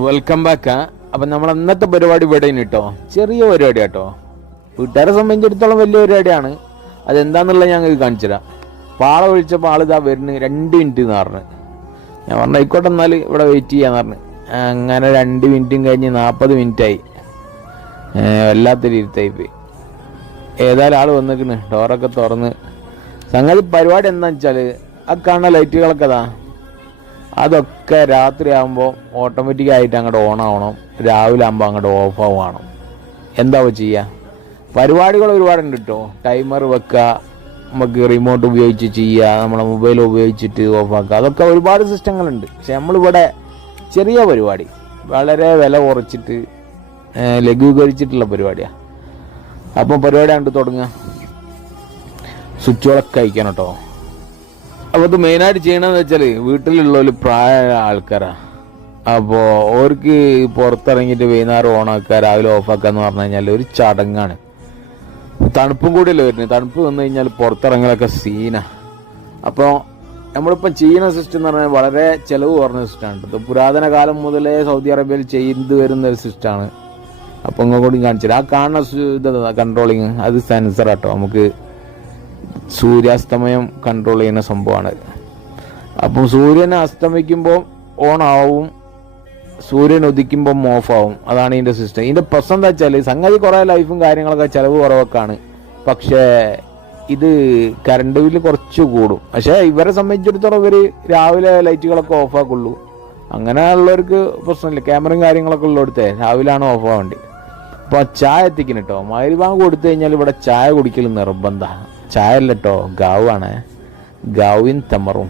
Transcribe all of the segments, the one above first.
Welcome back. അപ്പം നമ്മൾ അന്നത്തെ പരിപാടി ഇവിടെ കേട്ടോ, ചെറിയ പരിപാടി കേട്ടോ. വീട്ടുകാരെ സംബന്ധിച്ചിടത്തോളം വലിയ പരിപാടിയാണ്. അതെന്താന്നുള്ളത് ഞങ്ങൾക്ക് കാണിച്ചു തരാം. പാള ഒഴിച്ചപ്പോൾ ആളിതാ വരുന്നു 2 മിനിറ്റ് എന്ന് പറഞ്ഞു. ഞാൻ പറഞ്ഞു ആയിക്കോട്ടെ, എന്നാൽ ഇവിടെ വെയിറ്റ് ചെയ്യാന്ന് പറഞ്ഞു. അങ്ങനെ 2 മിനിറ്റും കഴിഞ്ഞ് 40 മിനിറ്റായി. വല്ലാത്തൊരു ഇരുത്തായി പോയി. ഏതായാലും ആൾ വന്നിരിക്കണ്, ഡോറൊക്കെ തുറന്ന്. സംഗതി പരിപാടി എന്താണെന്ന് വെച്ചാൽ ആ കാണുന്ന ലൈറ്റുകളൊക്കെ അതൊക്കെ രാത്രി ആകുമ്പോൾ ഓട്ടോമാറ്റിക്കായിട്ട് അങ്ങോട്ട് ഓൺ ആവണം, രാവിലെ ആകുമ്പോൾ അങ്ങോട്ട് ഓഫ് ആവണം. എന്താ ചെയ്യുക? പരിപാടികൾ ഒരുപാടുണ്ട് കേട്ടോ. ടൈമർ വെക്കുക, നമുക്ക് റിമോട്ട് ഉപയോഗിച്ച് ചെയ്യുക, നമ്മളെ മൊബൈൽ ഉപയോഗിച്ചിട്ട് ഓഫാക്കുക, അതൊക്കെ ഒരുപാട് സിസ്റ്റങ്ങളുണ്ട്. പക്ഷെ നമ്മളിവിടെ ചെറിയ പരിപാടി, വളരെ വില കുറച്ചിട്ട് ലഘൂകരിച്ചിട്ടുള്ള പരിപാടിയാണ്. അപ്പം പരിപാടി കണ്ട് തുടങ്ങുക. സ്വിച്ചുകളൊക്കെ അയക്കണം കേട്ടോ. അപ്പോൾ ഇത് മെയിനായിട്ട് ചെയ്യണമെന്ന് വെച്ചാൽ വീട്ടിലുള്ളവർ പ്രായമായ ആൾക്കാരാണ്. അപ്പോൾ അവർക്ക് പുറത്തിറങ്ങിയിട്ട് വൈകുന്നേരം ഓണാക്കുക, രാവിലെ ഓഫാക്കുക എന്ന് പറഞ്ഞു കഴിഞ്ഞാൽ ഒരു ചടങ്ങാണ്. തണുപ്പും കൂടിയല്ലേ വരുന്നത്. തണുപ്പ് വന്നു കഴിഞ്ഞാൽ പുറത്തിറങ്ങലൊക്കെ സീനാണ്. അപ്പോൾ നമ്മളിപ്പം ചെയ്യുന്ന സിസ്റ്റം എന്ന് പറഞ്ഞാൽ വളരെ ചിലവ് കുറഞ്ഞ സിസ്റ്റമാണ്. ഇത് പുരാതന കാലം മുതലേ സൗദി അറേബ്യയിൽ ചെയ്തു വരുന്ന ഒരു സിസ്റ്റമാണ്. അപ്പോൾ ഇങ്ങോട്ട് കൂടി കാണിച്ചിട്ട് ആ കാണുന്ന കൺട്രോളിങ് അത് സെൻസറാട്ടോ. നമുക്ക് സൂര്യാസ്തമയം കൺട്രോൾ ചെയ്യുന്ന സംഭവമാണ്. അപ്പം സൂര്യനെ അസ്തമിക്കുമ്പോൾ ഓൺ ആവും, സൂര്യൻ ഉദിക്കുമ്പം ഓഫ് ആവും. അതാണ് ഇതിൻ്റെ സിസ്റ്റം. ഇതിൻ്റെ പ്രശ്നം എന്താ വെച്ചാൽ സംഗതി കുറേ ലൈഫും കാര്യങ്ങളൊക്കെ ചിലവ് കുറവൊക്കെയാണ്. പക്ഷേ ഇത് കറണ്ട് ബില്ല് കുറച്ച് കൂടും. പക്ഷേ ഇവരെ സംബന്ധിച്ചിടത്തോളം ഇവർ രാവിലെ ലൈറ്റുകളൊക്കെ ഓഫാക്കുള്ളൂ. അങ്ങനെയുള്ളവർക്ക് പ്രശ്നമില്ല. ക്യാമറയും കാര്യങ്ങളൊക്കെ ഉള്ളിടത്തെ രാവിലെയാണ് ഓഫ് ആവേണ്ടി. അപ്പോൾ ചായ എത്തിക്കണം കേട്ടോ. മഗ്‌രിബ് കൊടുത്തു കഴിഞ്ഞാൽ ഇവിടെ ചായ കുടിക്കൽ നിർബന്ധമാണ്. ചായ അല്ല കേട്ടോ, ഗാവാണ്. ഗാവും തമറും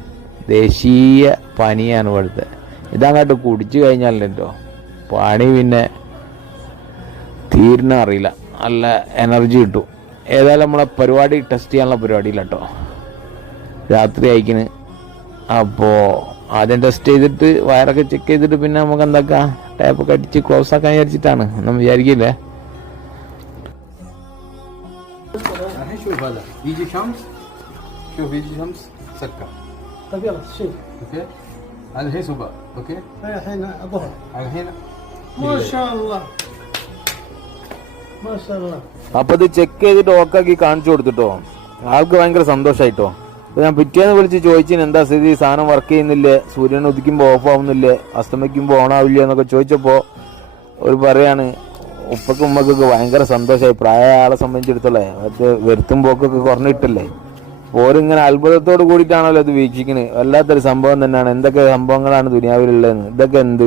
ദേശീയ പനിയാണ് ഇവിടുത്തെ. ഇതങ്ങോട്ട് കുടിച്ചു കഴിഞ്ഞാലോ പണി പിന്നെ തീരുന്ന അറിയില്ല, നല്ല എനർജി കിട്ടും. ഏതായാലും നമ്മളെ പരിപാടി ടെസ്റ്റ് ചെയ്യാനുള്ള പരിപാടിയില്ല കേട്ടോ, രാത്രി അയക്കിന്. അപ്പോൾ ആദ്യം ടെസ്റ്റ് ചെയ്തിട്ട് വയറൊക്കെ ചെക്ക് ചെയ്തിട്ട് പിന്നെ നമുക്ക് എന്താക്കാം, ടാപ്പൊക്കെ അടിച്ച് ക്ലോസ് ആക്കാൻ വിചാരിച്ചിട്ടാണ്. ഒന്നും വിചാരിക്കില്ലേ. شوف هذا يجي شمس، شوف يجي شمس سكر. طيب يلا شيل. اوكي هذا الحين صبح. اوكي هاي الحين الظهر. الحين ما شاء الله ما شاء الله. അപ്പോൾ ഇത് ചെക്ക് ചെയ്തിട്ട് ഓക്കാക്കി കാണിച്ചു കൊടുത്തിട്ടോ. ആൾക്ക് ഭയങ്കര സന്തോഷമായിട്ടോ. അപ്പോൾ ഞാൻ പിറ്റേന്ന് വിളിച്ച് ചോദിച്ചിന് എന്താ സ്ഥിതി, സാധനം വർക്ക് ചെയ്യുന്നില്ലേ, സൂര്യൻ ഉദിക്കുമ്പോൾ ഓഫ് ആവുന്നില്ലേ, അസ്തമിക്കുമ്പോൾ ഓൺ ആവില്ല എന്നൊക്കെ ചോദിച്ചപ്പോൾ ഒരു പറയാണ് ഉപ്പക്കും ഉമ്മക്കൊക്കെ ഭയങ്കര സന്തോഷമായി. പ്രായ ആളെ സംബന്ധിച്ചിടത്തോളം അത് വരുത്തും പോക്കൊക്കെ കുറഞ്ഞിട്ടല്ലേ. ഓരിങ്ങനെ അത്ഭുതത്തോട് കൂടിയിട്ടാണല്ലോ ഇത് വീക്ഷിക്കുന്നത്. വല്ലാത്തൊരു സംഭവം തന്നെയാണ്. എന്തൊക്കെ സംഭവങ്ങളാണ് ദുനിയാവിലുള്ളതെന്ന്. ഇതൊക്കെ എന്ത്